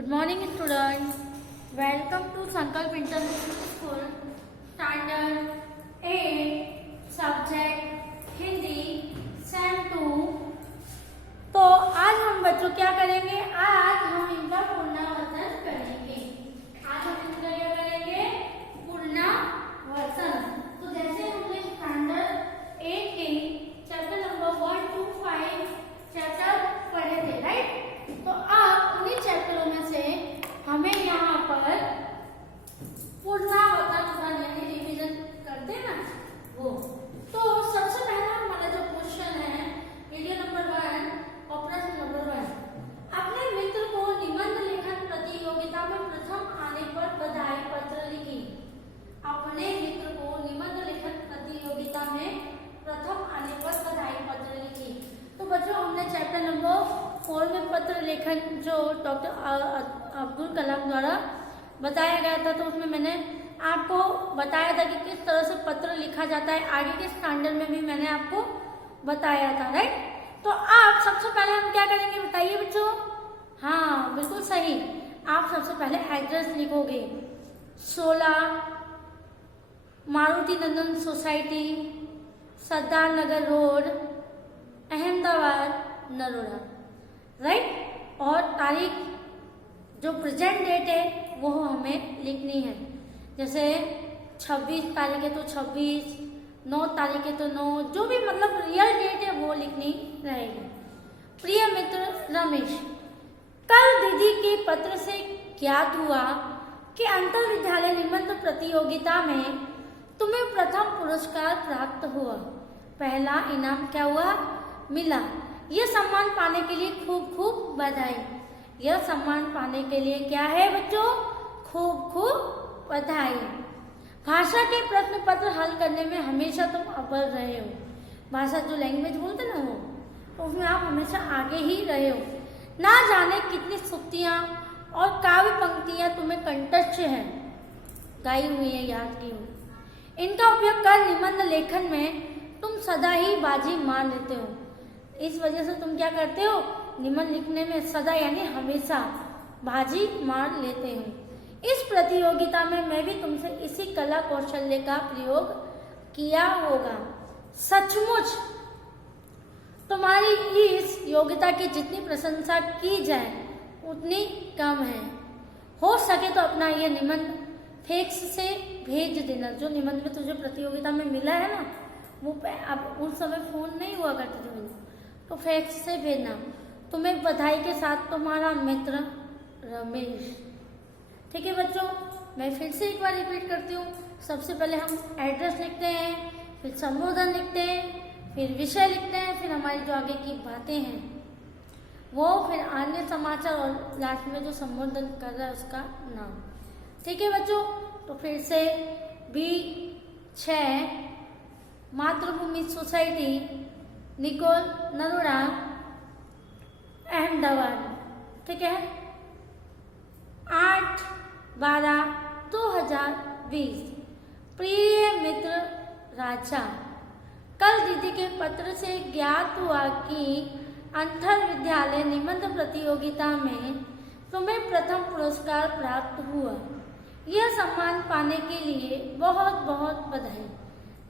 Good morning, students. Welcome to Sankalp International School, Standard 8, Subject Hindi, Sem 2. तो आज हम बच्चों क्या करेंगे? आज हम इनका पुनरावर्तन करेंगे। आज हम इनका क्या करेंगे? पुनरावर्तन। तो जैसे हमने स्टैंडर्ड 8 के चैप्टर नंबर 1 to 5 चैप्टर पढ़े थे, राइट? तो अब उन्हीं चैप्टरों में से हमें यहाँ पर पुनरावर्तन यानी रिवीजन करते हैं ना, वो। तो सबसे पहला हमारा जो क्वेश्चन है वीडियो नंबर 1 और प्रश्न नंबर 1, अपने मित्र को निबंध लेखन प्रतियोगिता में प्रथम आने पर बधाई पत्र लिखी। अपने मित्र को निबंध लेखन प्रतियोगिता में प्रथम आने पर बधाई पत्र लिखी। तो बच्चों हमने चैप्टर नंबर 4 में पत्र लेखन जो डॉक्टर अब्दुल कलाम द्वारा बताया गया था, तो उसमें मैंने आपको बताया था कि किस तरह से पत्र लिखा जाता है। आगे के स्टैंडर्ड में भी मैंने आपको बताया था, राइट? तो आप सबसे पहले हम क्या करेंगे बताइए बच्चों? हाँ बिल्कुल सही, आप सबसे पहले एड्रेस लिखोगे। 16 मारुति नंदन society, Sardar Nagar road, Ahmedabad, Naroda, right? और तारीख जो प्रेजेंट डेट है वो हमें लिखनी है। जैसे 26 तारीख है तो 26, 9 तारीख है तो 9, जो भी मतलब रियल डेट है वो लिखनी रहेगी। प्रिय मित्र रमेश, कल दीदी के पत्र से ज्ञात हुआ कि अंतर विद्यालय निबंध प्रतियोगिता में तुम्हें प्रथम पुरस्कार प्राप्त हुआ। पहला इनाम क्या हुआ? मिला। यह सम्मान पाने के लिए खूब खूब बधाई। यह सम्मान पाने के लिए क्या है बच्चों? खूब खूब बधाई। भाषा के प्रश्न पत्र हल करने में हमेशा तुम अव्वल रहे हो। भाषा जो लैंग्वेज बोलते ना वो, तो उसमें आप हमेशा आगे ही रहे हो। ना जाने कितनी स्तुतियां और काव्य पंक्तियां तुम्हें कंठस्थ हैं, गाई हुई है, याद की हुई। इनका उपयोग कर निबंध लेखन में तुम सदा ही बाजी मार लेते हो। इस वजह से तुम क्या करते हो? निबंध लिखने में सदा यानी हमेशा बाजी मार लेते हो। इस प्रतियोगिता में मैं भी तुमसे इसी कला कौशल्य का प्रयोग किया होगा। सचमुच तुम्हारी इस योग्यता की जितनी प्रशंसा की जाए उतनी कम है। हो सके तो अपना यह निबंध फैक्स से भेज देना। जो निबंध में तुझे प्रतियोगिता में मिला है ना, वो अब उस समय फोन नहीं हुआ करते थे, तो फैक्स से भेजना। तुम्हें बधाई के साथ तुम्हारा मित्र रमेश। ठीक है बच्चों, मैं फिर से एक बार रिपीट करती हूँ। सबसे पहले हम एड्रेस लिखते हैं, फिर संबोधन लिखते हैं, फिर विषय लिखते हैं, फिर हमारी जो आगे की बातें हैं वो, फिर अन्य समाचार और लास्ट में जो संबोधन कर रहा है उसका नाम। ठीक है बच्चों, तो फिर से B6 मातृभूमि सोसाइटी, निकोल, नरोड़ा, अहमदाबाद। ठीक है, 8/12/2020। प्रिय मित्र राजा, कल दीदी के पत्र से ज्ञात हुआ कि अंतर विद्यालय निबंध प्रतियोगिता में तुम्हें प्रथम पुरस्कार प्राप्त हुआ। यह सम्मान पाने के लिए बहुत बहुत बधाई।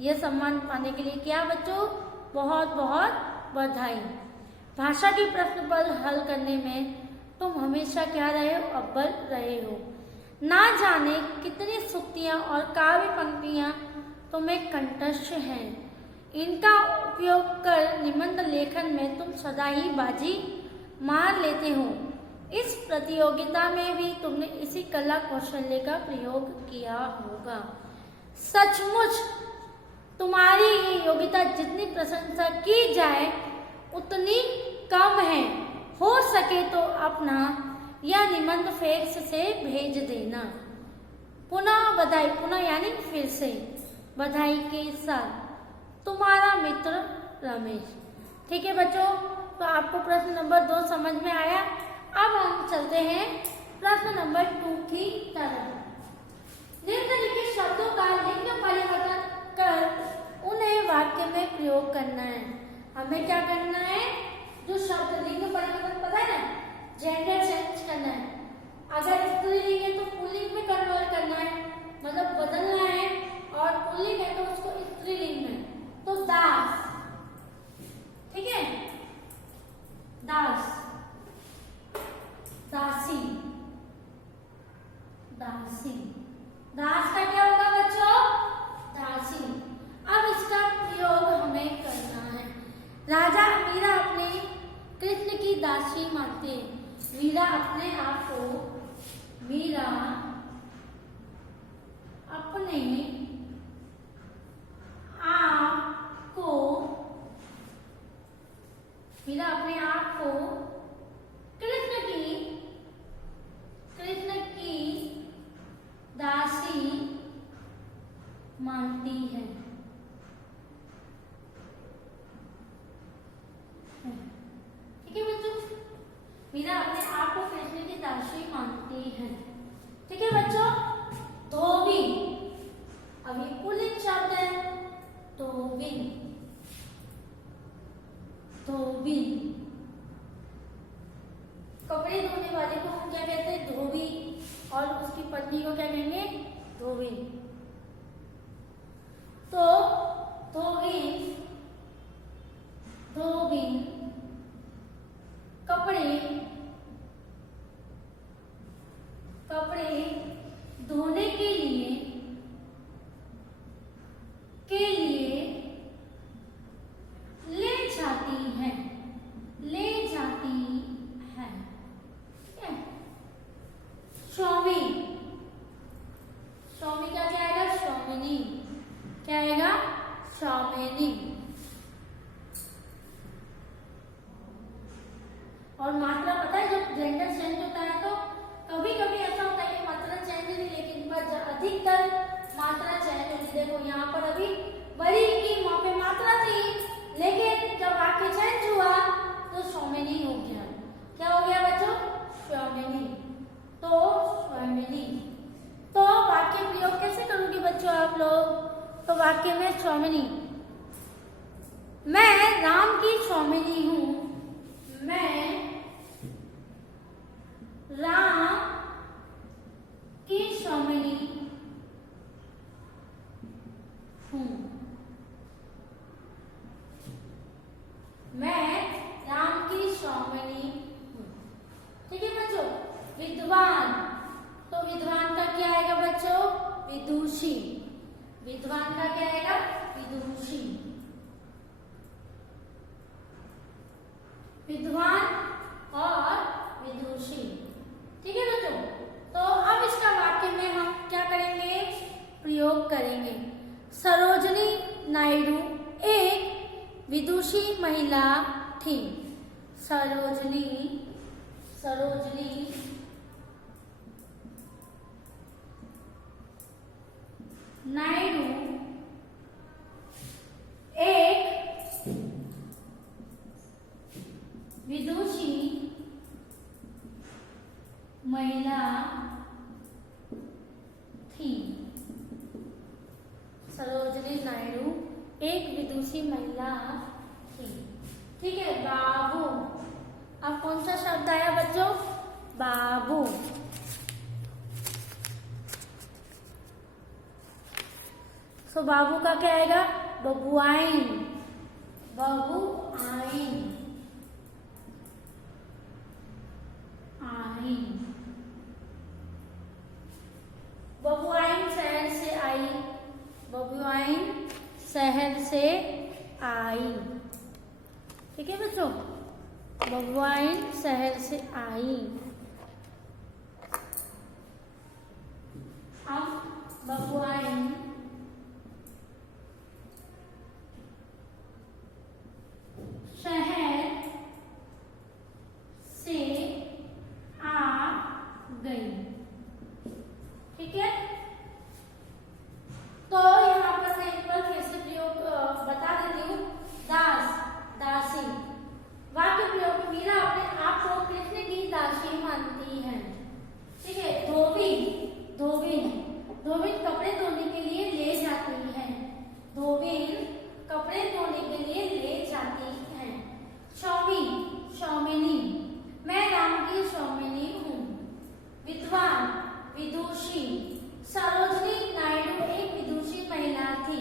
यह सम्मान पाने के लिए क्या बच्चों? बहुत बहुत बधाई। भाषा के प्रश्न पर हल करने में तुम हमेशा क्या रहे हो? अव्वल रहे हो। ना जाने कितनी सूक्तियां और काव्य पंक्तियां तुम्हें कंठस्थ हैं। इनका उपयोग कर निबंध लेखन में तुम सदा ही बाजी मार लेते हो। इस प्रतियोगिता में भी तुमने इसी कला कौशल्य का प्रयोग किया होगा। सचमुच तुम्हारी ये योग्यता जितनी प्रशंसा की जाए उतनी कम है। हो सके तो अपना यह निबंध फैक्स से भेज देना। पुनः बधाई, पुनः यानी फिर से, बधाई के साथ तुम्हारा मित्र रमेश। ठीक है बच्चों, तो आपको प्रश्न नंबर 2 समझ में आया। अब हम चलते हैं प्रश्न नंबर 2 की तरफ। निम्नलिखित शब्दों का लिंग परिवर्तन कर उन्हें वाक्य में प्रयोग करना है। हमें क्या करना है? जो शब्द लिंग परिवर्तन पता है ना, जेंडर चेंज करना है। दासी। दास का क्या होगा बच्चों? दासी। अब इसका प्रयोग हमें करना है। राजा मीरा अपने कृष्ण की दासी मानते हैं। मीरा अपने आप को मीरा अपने आप को कृष्ण की दासी मानती है। ठीक है बच्चों, मीरा अपने आप को कृष्ण की दासी मानती है। ठीक है बच्चों, धोबी अभी पुल्लिंग शब्द है। धोबी, धोबी। कपड़े धोने वाले को हम क्या कहते हैं? धोबी। और उसकी पत्नी को क्या कहेंगे? धोबी। तो धोबी, धोबी कपड़े धोने के लिए ले जाती है। स्वामी, स्वामी का क्या आएगा? स्वामिनी। क्या आएगा? स्वामिनी। और मात्रा पता है, जब जेंडर चेंज होता है तो कभी कभी ऐसा होता है कि मात्रा चेंज नहीं, लेकिन पर अधिकतर मात्रा चेंज होती है। देखो यहाँ पर अभी बड़ी की वहां पे मात्रा थी, लेकिन जब वाक्य चेंज हुआ तो स्वामिनी हो गया। क्या हो गया बच्चों? स्वामिनी। तो स्वामिनी। तो वाक्य प्रयोग कैसे करोगे बच्चों आप लोग? तो वाक्य में स्वामिनी, मैं राम की स्वामिनी हूँ। मैं राम की स्वामिनी हूँ। मैं राम की स्वामिनी हूँ। ठीक है बच्चों। विद्वान, तो विद्वान का क्या आएगा बच्चों? विदुषी। विद्वान का क्या आएगा? विदुषी। विद्वान और विदुषी। ठीक है बच्चों। तो अब इसका वाक्य में हम क्या करेंगे? प्रयोग करेंगे। सरोजनी नायडू एक विदुषी महिला थी। सरोजनी नायडू एक विदुषी महिला थी। सरोजनी नायडू एक विदुषी महिला थी। ठीक है। बाबू, अब कौन सा शब्द आया बच्चों? बाबू। तो बाबू का क्या आएगा? बबुआइन। बबुआइन। बबुआइन शहर से आई। बबुआइन शहर से आई। ठीक है बच्चों। बबुआइन शहर से आई। अब बबुआइन शहर से आ गई। ठीक है। तो यहाँ पर मैं एक बार फिर से प्रयोग बता देती हूँ। दास, दासी। वाक्य प्रयोग, मीरा अपने आप को कृष्ण की दासी मानती है। ठीक है। धोबी, धोबिन। धोबिन कपड़े धोने के लिए ले जाती है। धोबिन कपड़े धोने के लिए ले जाती है। स्वामी, स्वामिनी, मैं राम की स्वामिनी हूँ। विद्वान, विदुषी। सरोजनी नायडू एक विदुषी महिला थी।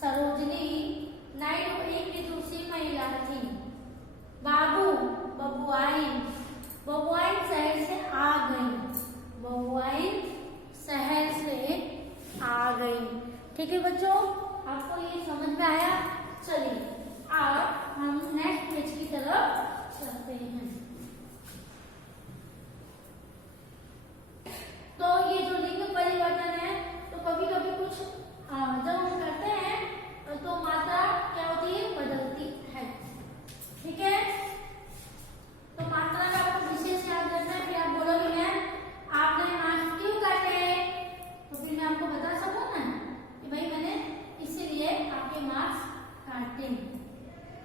सरोजनी नायडू एक विदुषी महिला थी। बाबू, बबुआइन। बबुआइन शहर से आ गई। बबुआइन बच्चों, आपको ये समझ में आया? चलिए अब हम नेक्स्ट पेज की तरफ चलते हैं। तो ये जो लिंग परिवर्तन है, तो कभी कभी कुछ जब हम करते हैं तो मात्रा क्या होती है, बदलती है। ठीक है, तो मात्रा का आपको विशेष याद रखना है। फिर आप बोलोगे मैम आपने मार्क्स क्यों काटे, तो फिर मैं आपको बता सकूं ना कि भाई मैंने इसीलिए आपके मार्क्स काटे।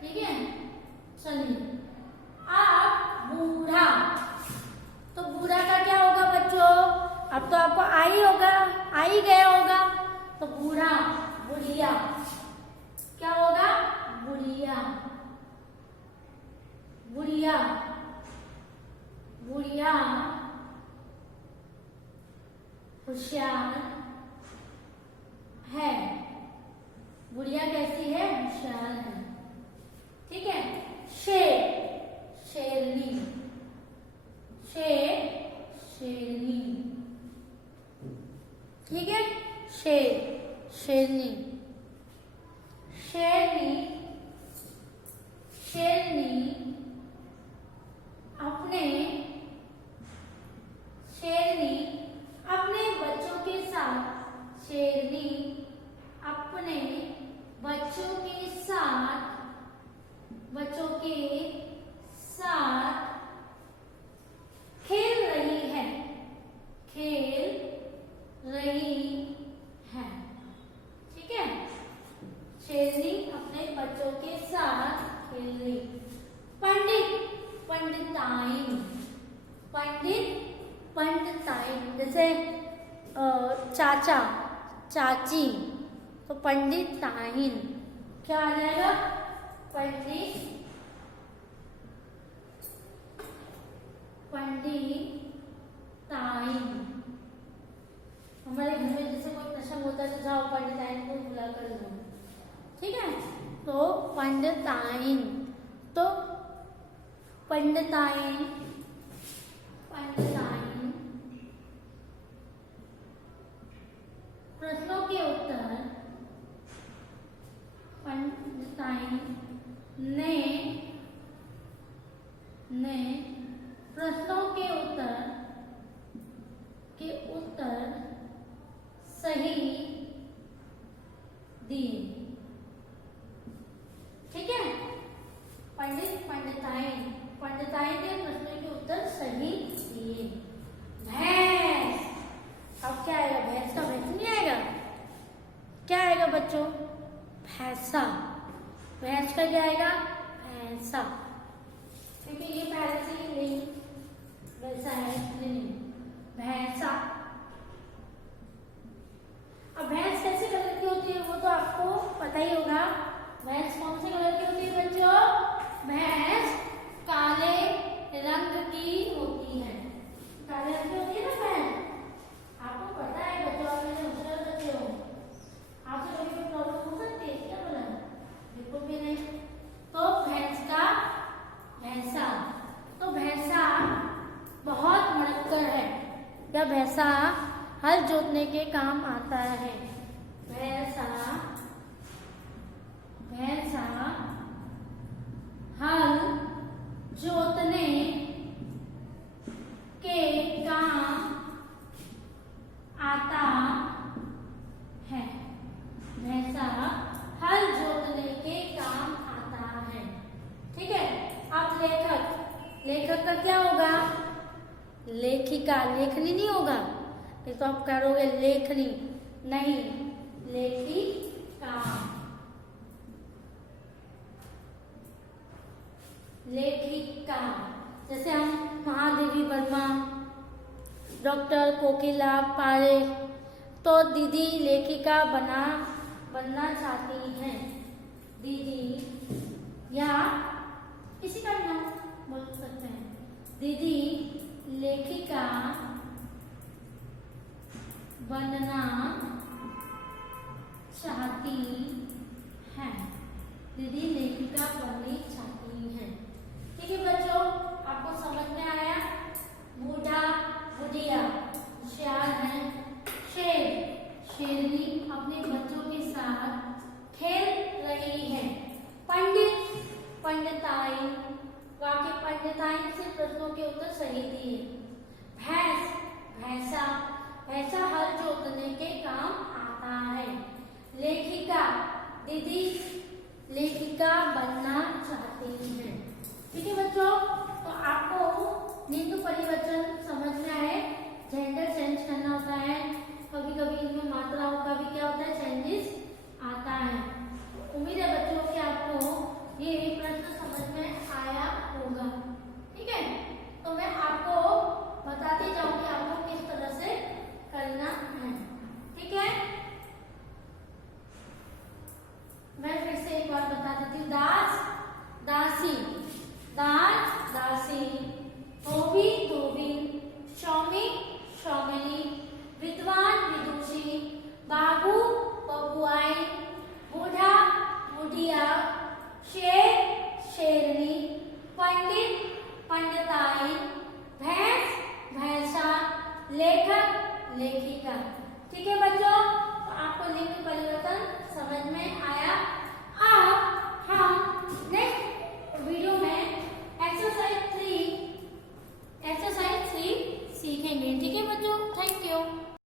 ठीक है, चलिए आप बूढ़ा, तो बूढ़ा का क्या होगा बच्चों, अब तो आपको आ ही गया होगा। तो बूढ़ा, बुढ़िया, क्या होगा, बुढ़िया, बुढ़िया, बुढ़िया, होशियार है, बुढ़िया कैसी है, होशियार है। ठीक है, शेर, शेरनी, शेर, शेरनी। ठीक है, शेर, शेरनी, शेरनी, शेरनी अपने, शेरनी अपने बच्चों के साथ, शेरनी अपने बच्चों के साथ, बच्चों के साथ खेल रही है, खेल रही है। ठीक है, शेरनी अपने बच्चों के साथ खेल रही। पंडित, पंडिताइन, पंडित, पंडिताइन, जैसे चाचा, चाची, तो पंडिताइन क्या आ जाएगा, पंडित, पंडिताइन। हमारे घर में जैसे कोई प्रसंग होता है तो जाओ पंडिताइन को बुला कर लो। ठीक है, तो पंडिताइन, तो पंडिताइन, पंडिताइन प्रश्नों के उत्तर, पंडिताइन ने प्रश्नों के उत्तर सही दिए। ठीक है, पंडित, पंडिताइन, पंडिताइन ने प्रश्नों के उत्तर सही दिए। भैंस, अब क्या आएगा, भैंस का भैंस नहीं आएगा, क्या आएगा बच्चों, भैंसा, भैंस का क्या आएगा, भैंसा, क्योंकि ये पहले से ही नहीं वैसा है, नहीं, भैंसा। अब भैंस कैसे कलर की होती है वो तो आपको पता ही होगा। भैंस कौन से कलर की होती है बच्चों, भैंस काले रंग की होती है, काले रंग की होती है ना भैंस, आपको पता है बच्चों, आप मेरे होशियार बच्चे हो, आपसे कभी कोई प्रॉब्लम हो सकती है क्या, बोला बिल्कुल भी नहीं। तो भैंस का, भैंसा, तो भैंसा बहुत मणक्कर है, या भैंसा हल जोतने के काम आता है, भैंसा, भैंसा हल जोतने के काम आता है, भैंसा हल जोतने के काम आता है। ठीक है, अब लेखक, लेखक का क्या होगा, लेखिका, लेखनी नहीं होगा, ये तो आप करोगे लेखनी, नहीं, लेखिका, लेखिका। जैसे हम महादेवी वर्मा, डॉक्टर कोकिला पारेख, तो दीदी लेखिका बनना चाहती हैं, दीदी, या किसी का नाम बोल सकते हैं, दीदी लेखिका बनना चाहती हैं, दीदी लेखिका बननी चाहती हैं। ठीक है बच्चों, आपको समझ में आया, बूढ़ा, बुढ़िया, होशियार है, शेर, शेरनी अपने बच्चों के साथ शेर शेरनी, पंडित पंडिताई, भैंस भैंसा, लेखक लेखिका। ठीक है बच्चों, तो आपको लिंग परिवर्तन